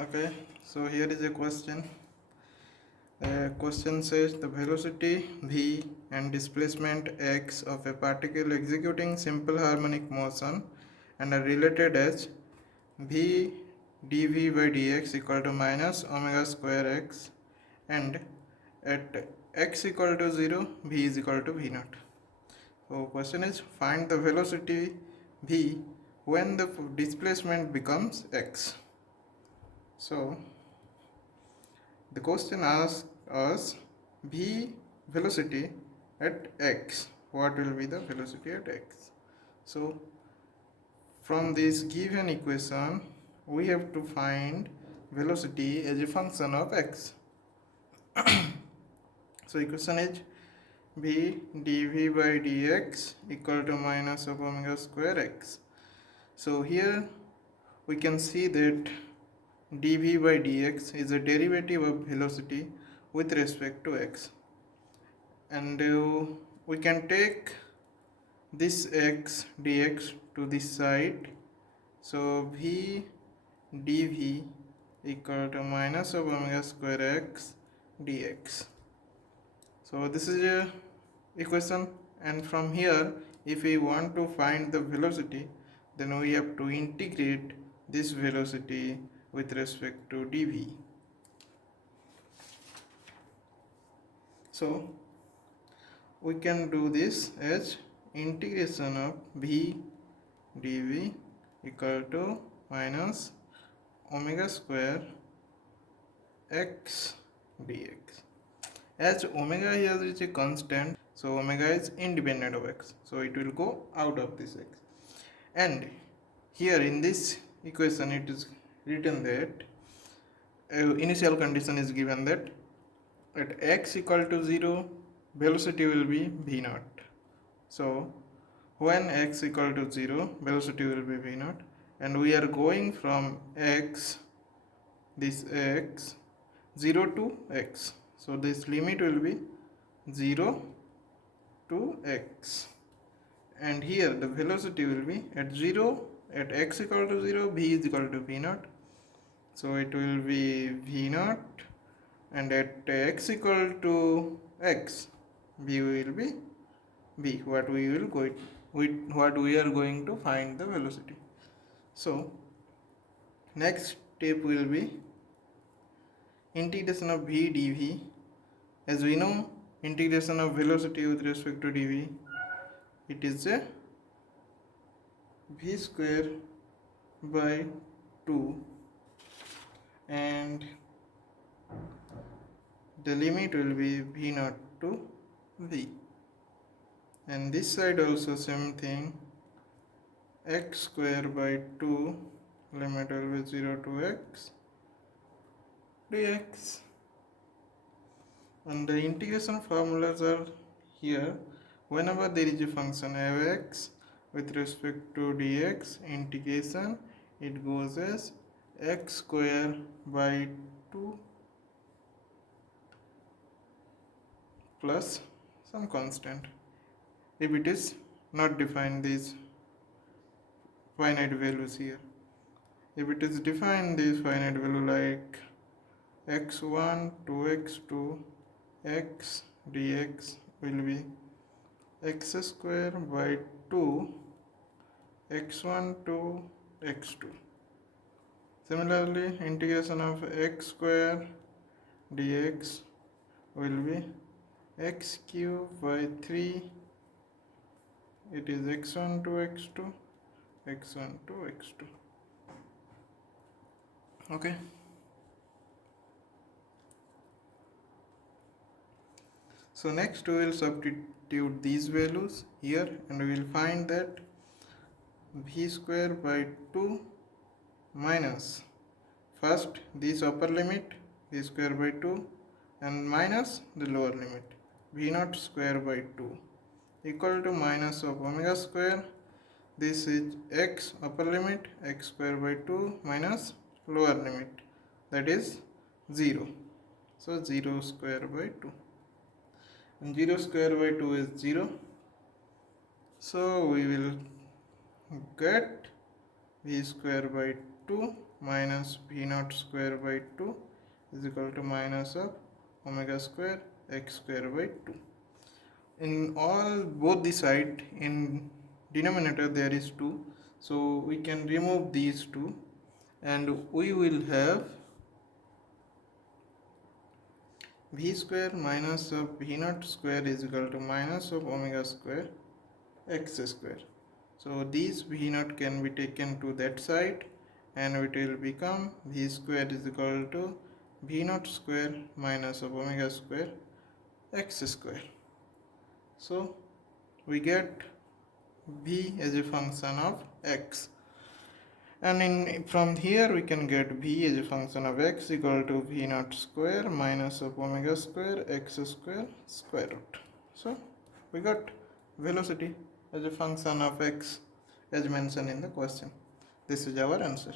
Okay, so here is a question. Question says the velocity v and displacement x of a particle executing simple harmonic motion and are related as v dv by dx equal to minus omega square x, and at x equal to 0 v is equal to v naught. So question is, find the velocity v when the displacement becomes x. So the question asks us v velocity at x. What will be the velocity at x? So from this given equation, we have to find velocity as a function of x. So equation is v dv by dx equal to minus of omega square x. So here we can see that dv by dx is a derivative of velocity with respect to x, and we can take this x dx to this side. So v dv equal to minus of omega square x dx. So this is a equation, and from here if we want to find the velocity, then we have to integrate this velocity with respect to dv. So we can do this as integration of v dv equal to minus omega square x dx. As omega here is a constant, so omega is independent of x, so it will go out of this x. And here in this equation it is written that initial condition is given that at x equal to 0 velocity will be v naught. So when x equal to 0 velocity will be v naught, and we are going from x, this x, 0 to x. So this limit will be 0 to x, and here the velocity will be at 0, at x equal to 0 v is equal to v naught, so it will be v naught, and at x equal to x v will be v, what we are going to find the velocity. So next step will be integration of v dv. As we know, integration of velocity with respect to dv, it is a v square by 2, and the limit will be v naught to v, and this side also same thing, x square by 2, limit will be 0 to x dx. And the integration formulas are here. Whenever there is a function f(x) with respect to dx, integration, it goes as x square by 2 plus some constant. If it is not defined these finite values here, if it is defined this finite value like x1 to x2, x dx will be x square by 2 x1 to x2. Similarly, integration of x square dx will be x cube by 3, it is x1 to x2, x1 to x2. Okay. So next we will substitute these values here, and we will find that v square by 2 minus, first this upper limit v square by 2 and minus the lower limit v naught square by 2 equal to minus of omega square, this is x upper limit x square by 2 minus lower limit, that is 0, so 0 square by 2, and 0 square by 2 is 0, so we will get v square by 2 minus v naught square by 2 is equal to minus of omega square x square by 2. In all both the side, in denominator there is 2, so we can remove these 2 and we will have v square minus of v naught square is equal to minus of omega square x square. So these v naught can be taken to that side and it will become v square is equal to v naught square minus of omega square x square. So we get v as a function of x, and from here we can get v as a function of x equal to v naught square minus of omega square x square square root. So we got velocity as a function of x as mentioned in the question. This is our answer.